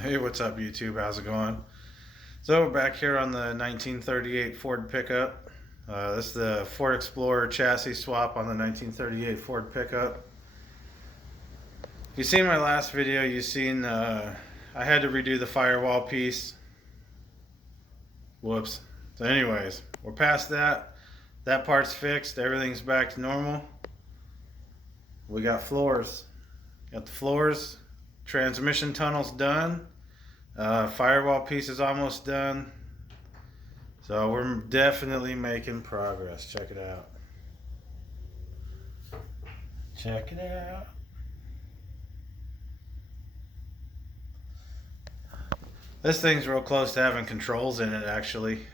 Hey, what's up, YouTube? How's it going? So we're back here on the 1938 Ford pickup. This is the Ford Explorer chassis swap on the 1938 Ford pickup. If you've seen my last video, you've seen I had to redo the firewall piece. Whoops. So anyways, we're past that. That part's fixed. Everything's back to normal. We got floors. Got the floors. Transmission tunnel's done. Firewall piece is almost done. So we're definitely making progress. Check it out. Check it out. This thing's real close to having controls in it, actually.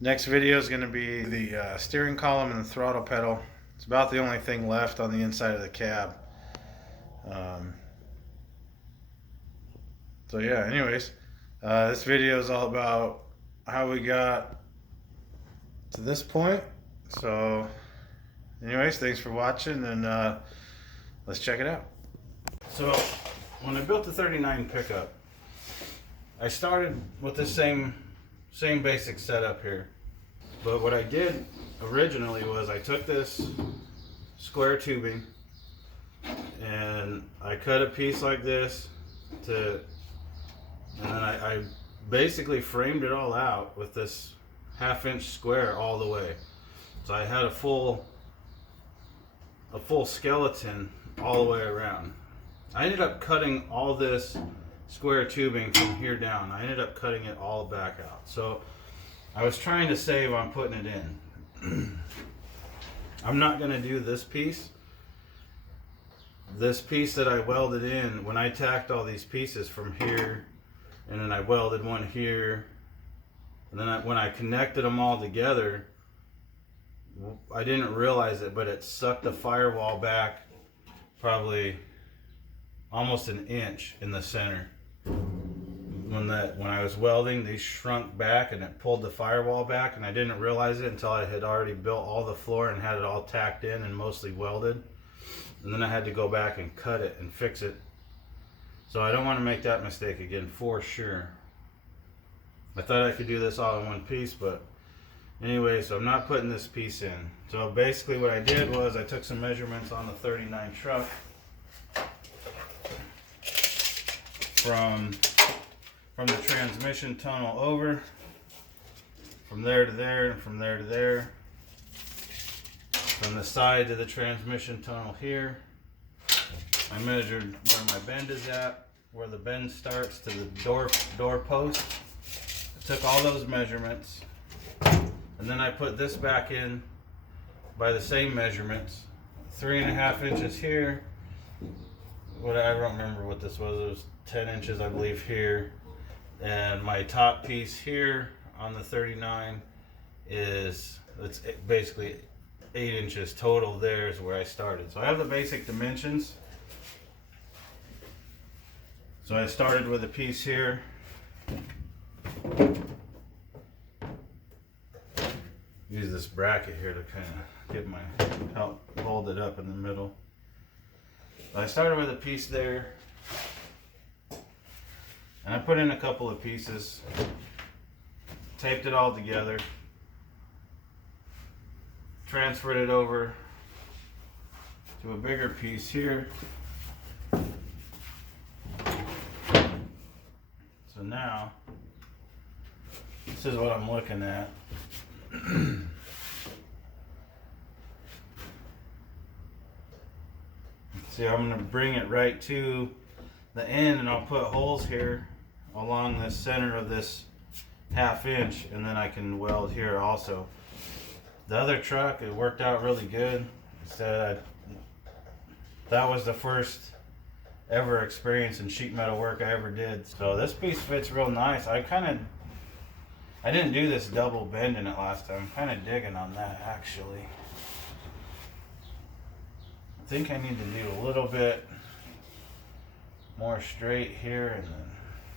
Next video is going to be the steering column and the throttle pedal. It's about the only thing left on the inside of the cab. So yeah, anyways, this video is all about how we got to this point. So anyways, thanks for watching, and let's check it out. So when I built the 39 pickup, I started with the same basic setup here. But what I did originally was I took this square tubing and I cut a piece like this and then I basically framed it all out with this 1/2 inch square all the way. So I had a full skeleton all the way around. I ended up cutting all this square tubing from here down. I ended up cutting it all back out. So I was trying to save on putting it in. I'm not going to do this piece. This piece that I welded in, when I tacked all these pieces from here, and then I welded one here, and then when I connected them all together, I didn't realize it, but it sucked the firewall back probably almost an inch in the center. When I was welding, these shrunk back and it pulled the firewall back, and I didn't realize it until I had already built all the floor and had it all tacked in and mostly welded. And then I had to go back and cut it and fix it. So I don't want to make that mistake again for sure. I thought I could do this all in one piece, but anyway, so I'm not putting this piece in. So basically what I did was I took some measurements on the 39 truck from the transmission tunnel over, from there to there, and from there to there, from the side to the transmission tunnel here. I measured where my bend is at, where the bend starts to the door post. I took all those measurements, and then I put this back in by the same measurements. 3.5 inches here. I don't remember what this was. It was 10 inches, I believe, here. And my top piece here on the 39 it's basically 8 inches total. There is where I started. So I have the basic dimensions. So I started with a piece here. Use this bracket here to kind of help hold it up in the middle. I started with a piece there, and I put in a couple of pieces, taped it all together, transferred it over to a bigger piece here. So now, this is what I'm looking at. See, I'm going to bring it right to the end, and I'll put holes here along the center of this 1/2 inch, and then I can weld here also. The other truck, it worked out really good. That was the first ever experience in sheet metal work I ever did. So this piece fits real nice. I didn't do this double bend in it last time. I'm kind of digging on that, actually. I think I need to do a little bit more straight here, and then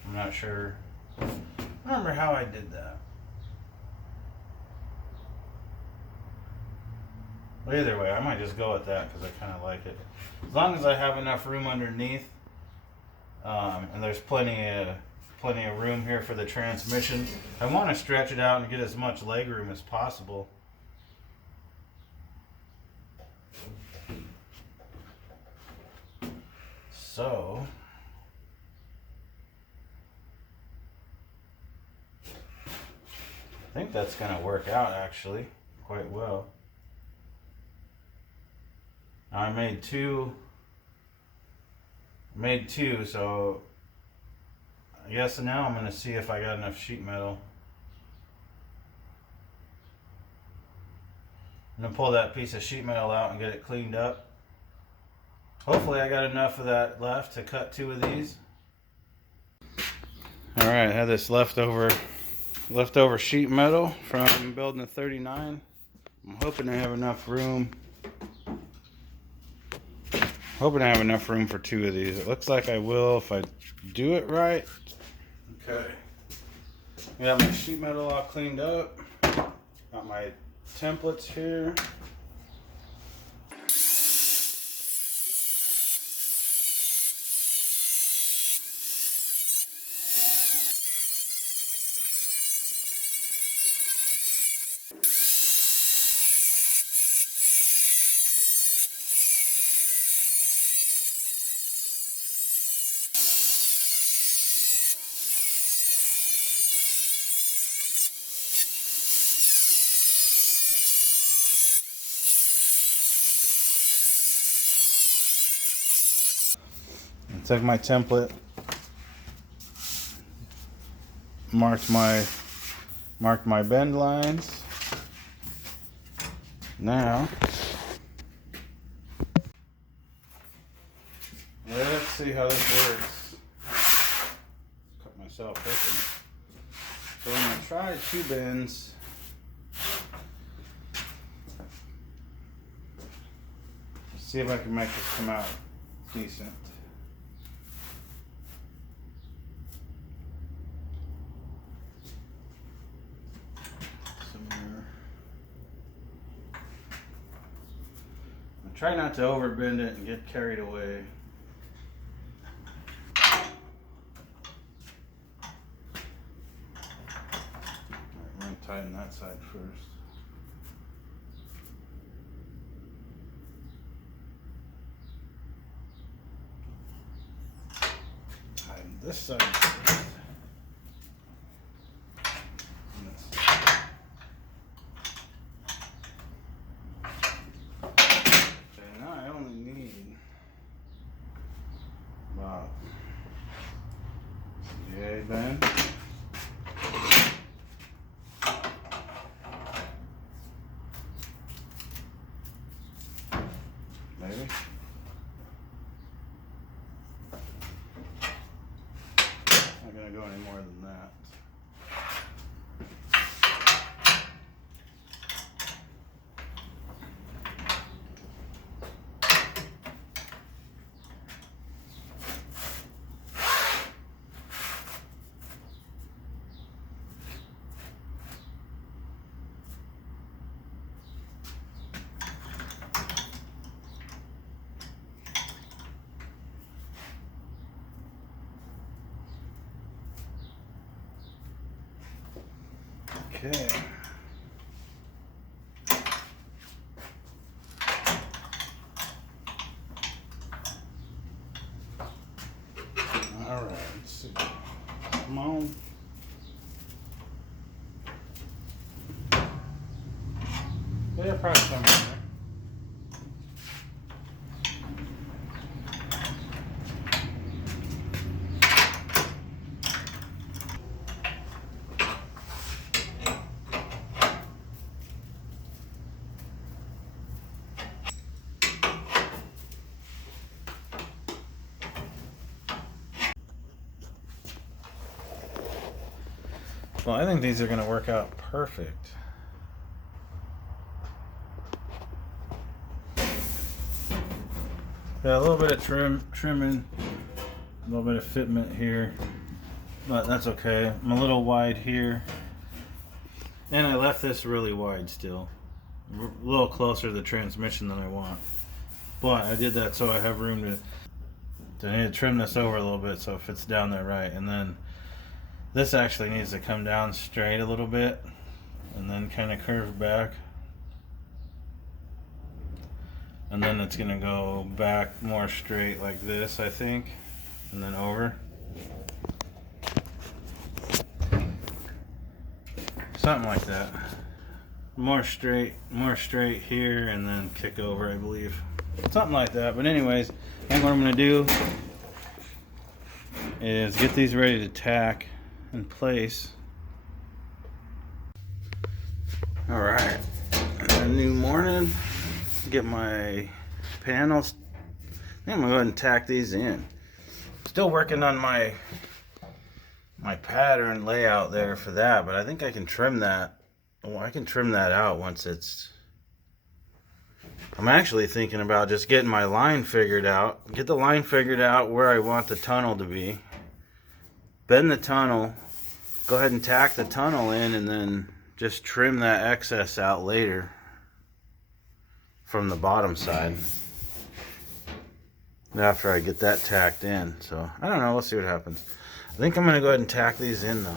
I'm not sure. I don't remember how I did that. But either way, I might just go with that because I kind of like it. As long as I have enough room underneath And there's plenty of room here for the transmission. I want to stretch it out and get as much leg room as possible. So I think that's going to work out actually quite well. I made two, so I guess now I'm going to see if I got enough sheet metal. I'm going to pull that piece of sheet metal out and get it cleaned up. Hopefully I got enough of that left to cut 2 of these. Alright, I had this leftover sheet metal from building a 39. I'm hoping I have enough room. Hoping I have enough room for 2 of these. It looks like I will if I do it right. Okay. I got my sheet metal all cleaned up. Got my templates here. I took my template, marked my bend lines. Now let's see how this works. Cut myself open. So I'm gonna try 2 bends. See if I can make this come out decent. Try not to overbend it and get carried away. Alright, I'm going to tighten that side first. Tighten this side first. Then maybe not gonna go any more than that. Okay. All right, let's see. Come on. Yeah, probably somewhere there. Well, I think these are going to work out perfect. Got a little bit of trimming, a little bit of fitment here, but that's okay. I'm a little wide here, and I left this really wide still, a little closer to the transmission than I want. But I did that so I have room to So I need to trim this over a little bit so it fits down there right. And then this actually needs to come down straight a little bit and then kind of curve back. And then it's going to go back more straight like this, I think. And then over. Something like that. More straight here and then kick over, I believe. Something like that. But anyways, I think what I'm going to do is get these ready to tack in place. Alright, a new morning. Get my panels. I think I'm going to go ahead and tack these in. Still working on my pattern layout there for that, but I think I can trim that. Oh, I can trim that out once it's... I'm actually thinking about just getting my line figured out. Get the line figured out where I want the tunnel to be. Bend the tunnel. Go ahead and tack the tunnel in and then just trim that excess out later from the bottom side. After I get that tacked in. So, I don't know. Let's see what happens. I think I'm going to go ahead and tack these in though.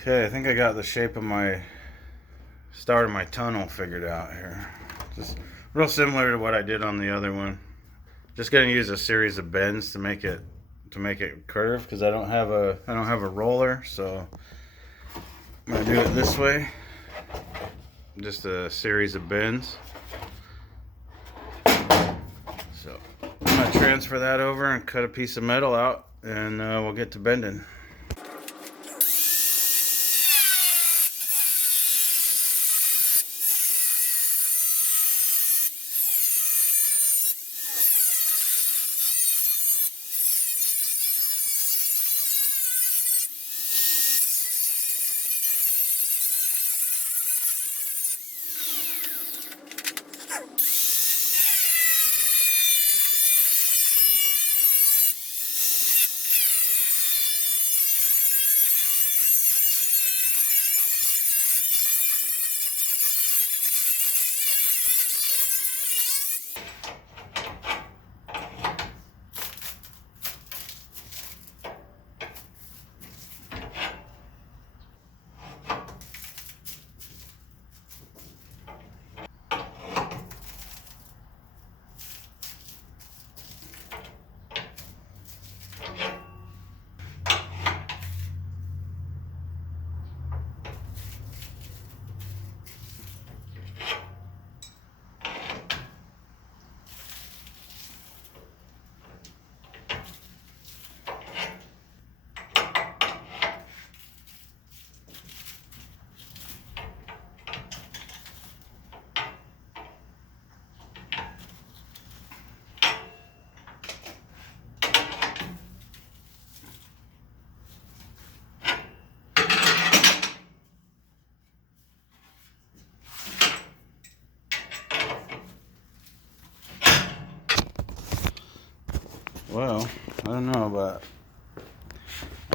Okay, I think I got the shape of my start of my tunnel figured out here. Just real similar to what I did on the other one. Just gonna use a series of bends to make it curve because I don't have a roller, so I'm gonna do it this way. Just a series of bends. So I'm gonna transfer that over and cut a piece of metal out, and we'll get to bending. Well, I don't know, but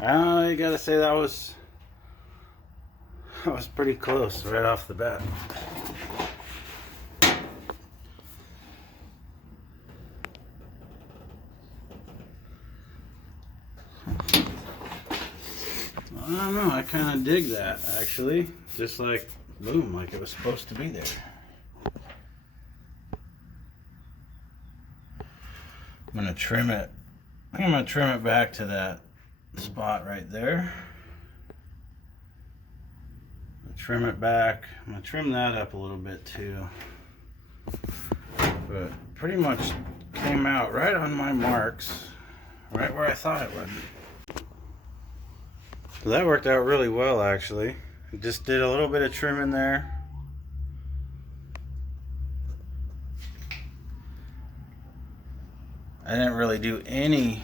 I gotta say that was I was pretty close right off the bat. I don't know, I kind of dig that actually. Just like, boom, like it was supposed to be there. I'm going to trim it. I think I'm going to trim it back to that spot right there. Trim it back. I'm going to trim that up a little bit too. But pretty much came out right on my marks, right where I thought it would. So that worked out really well actually. Just did a little bit of trimming there. I didn't really do anything.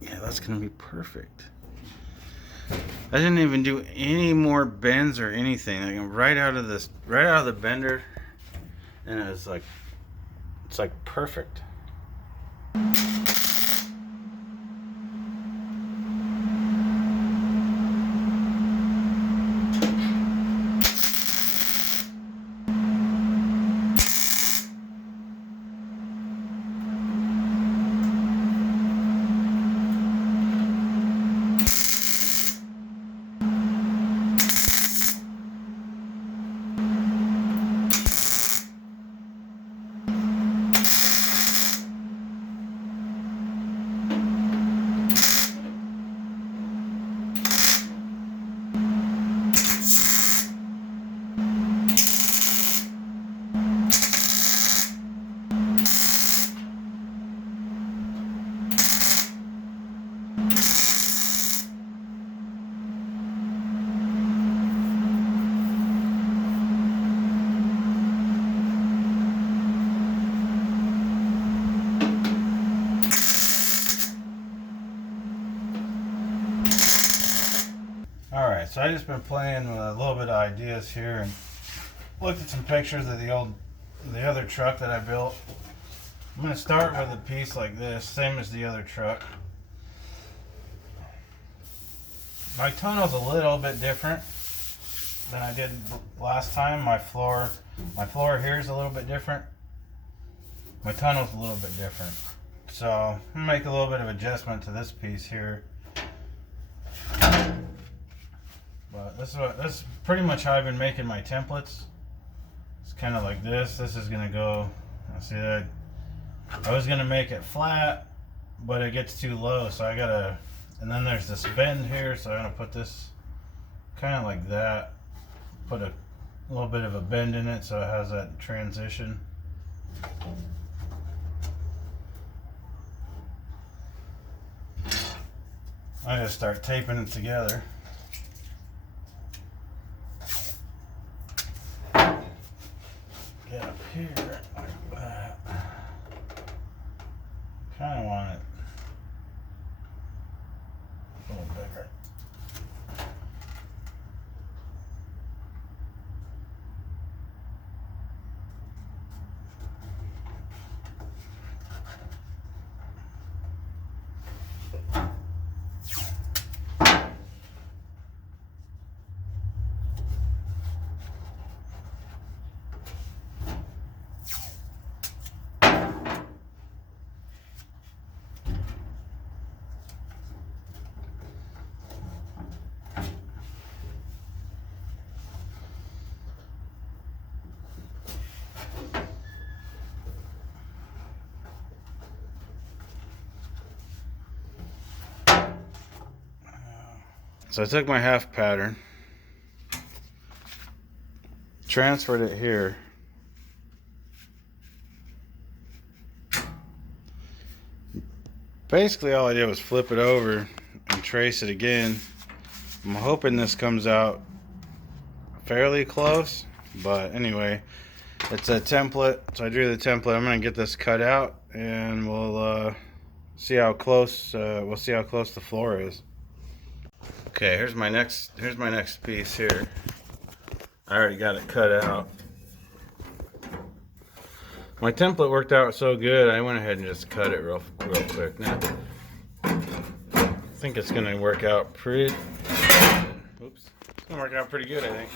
Yeah, that's gonna be perfect. I didn't even do any more bends or anything. Like right out of the bender, and it's like perfect. Alright, so I just been playing with a little bit of ideas here and looked at some pictures of the other truck that I built. I'm going to start with a piece like this, same as the other truck. My tunnel's a little bit different than I did last time. My floor here is a little bit different. My tunnel's a little bit different. So I'm going to make a little bit of adjustment to this piece here. But this is pretty much how I've been making my templates. It's kind of like this. This is going to go, see that? I was going to make it flat, but it gets too low, so I got to, and then there's this bend here, so I'm going to put this kind of like that. Put a little bit of a bend in it so it has that transition. I just start taping it together. Get up here like that. Kind of want it a little bigger. So I took my half pattern, transferred it here, basically all I did was flip it over and trace it again. I'm hoping this comes out fairly close, but anyway, it's a template, so I drew the template. I'm going to get this cut out and we'll see how close the floor is. Okay, here's my next piece here. I already got it cut out. My template worked out so good, I went ahead and just cut it real quick. Now, I think it's gonna work out pretty Oops. It's gonna work out pretty good, I think.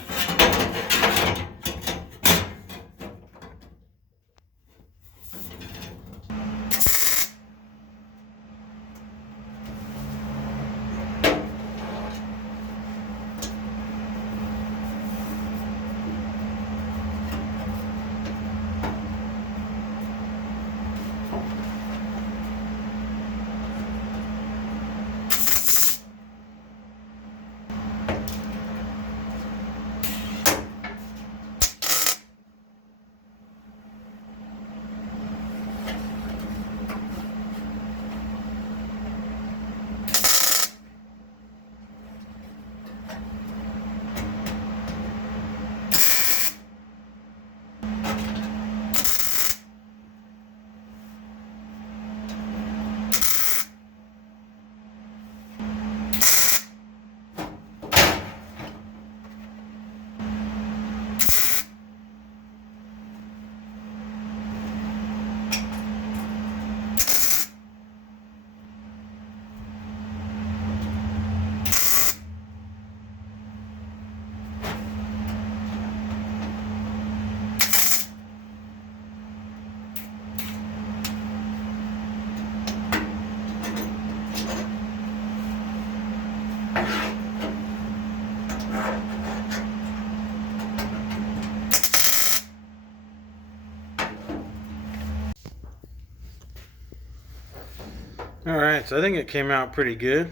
Alright, so I think it came out pretty good.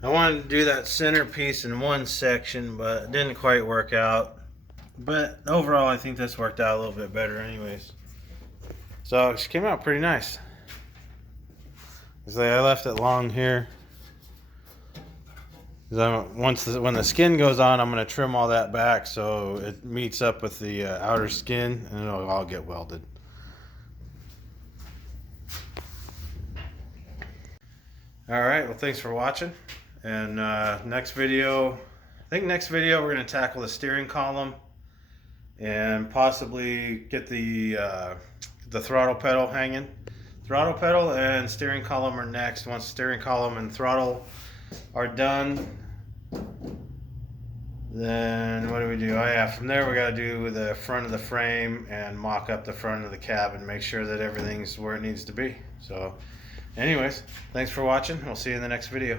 I wanted to do that center piece in one section, but it didn't quite work out. But overall, I think this worked out a little bit better anyways. So it came out pretty nice. I left it long here. When the skin goes on, I'm going to trim all that back so it meets up with the outer skin and it'll all get welded. Alright, well thanks for watching. And next video we're going to tackle the steering column and possibly get the throttle pedal hanging. Throttle pedal and steering column are next. Once steering column and throttle are done, then what do we do? Oh yeah, from there we got to do the front of the frame and mock up the front of the cab and make sure that everything's where it needs to be. So anyways, thanks for watching. We'll see you in the next video.